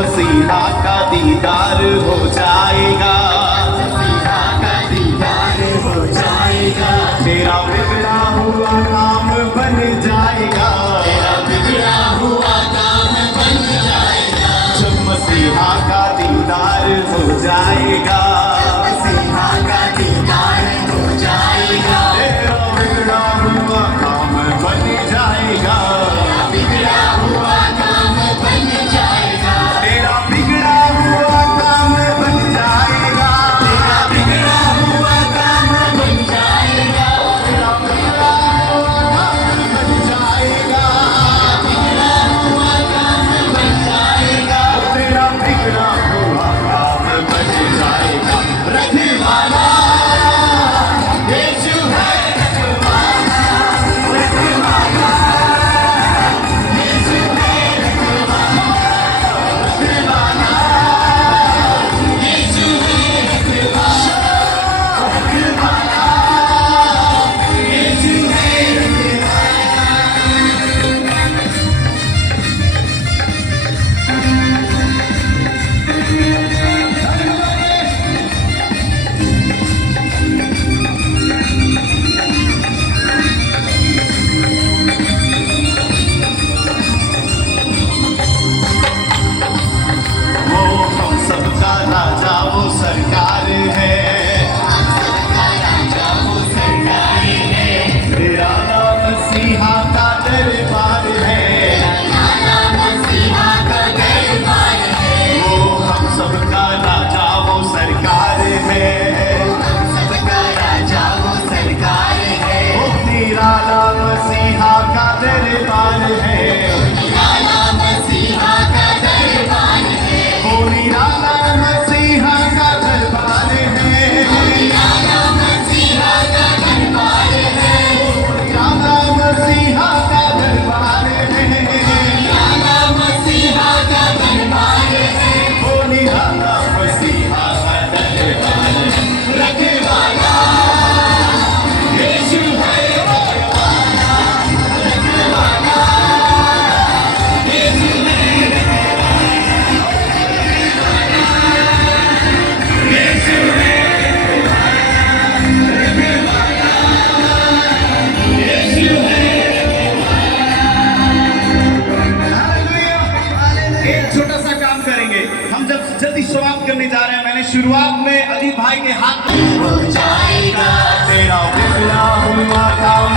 मसीहा का दीदार हो जाएगा, मसीहा का दीदार हो जाएगा। तेरा बिगड़ा हुआ काम बन जाएगा, तेरा बिगड़ा हुआ काम बन जाएगा। जब मसीहा का दीदार हो जाएगा, मसीहा का दीदार हो जाएगा। तेरा बिगड़ा हुआ काम बन जाएगा, बिगड़ा हुआ काम बन जाएगा। तेरा बिगड़ा हुआ काम बन जाएगा, तेरा बिगड़ा हुआ काम बन जाएगा। तेरा बिगड़ा हुआ काम बन जाएगा, बिगड़ा हुआ काम बन जाएगा। तेरा बिगड़ा हुआ काम बन जाएगा। रखवाला यीशु है, रखवाला रखवाला यीशु है, रखवाला रखवाला यीशु है, रखवाला रखवाला यीशु है, वो हम सबका राजा वो सरकार है, राजा वो सरकार है। तेरा नाम मसीहा का दरबार है, नाना मसीहा का दरबार है। वो हम सबका राजा वो सरकार है, सबका राजा वो सरकार है। वो तेरा नाम मसीहा का दरबार है, नाना मसीहा का दरबार है। वो तेरा नाम मसीहा का दरबार है, नाना मसीहा का दरबार है। तेरा नाम मसीहा का दरबार है, नाना मसीहा का दरबार है। वो तेरा नाम मसीहा का दरबार है। रखवाला यीशु है, रखवाला रखवाला यीशु है, यीशु है, यीशु है। एक छोटा सा काम करेंगे हम, जब जल्दी शुरुआत करने जा रहे हैं। मैंने शुरुआत में अली भाई के हाथ हो जाएगा। तेरा बिगड़ा हुआ काम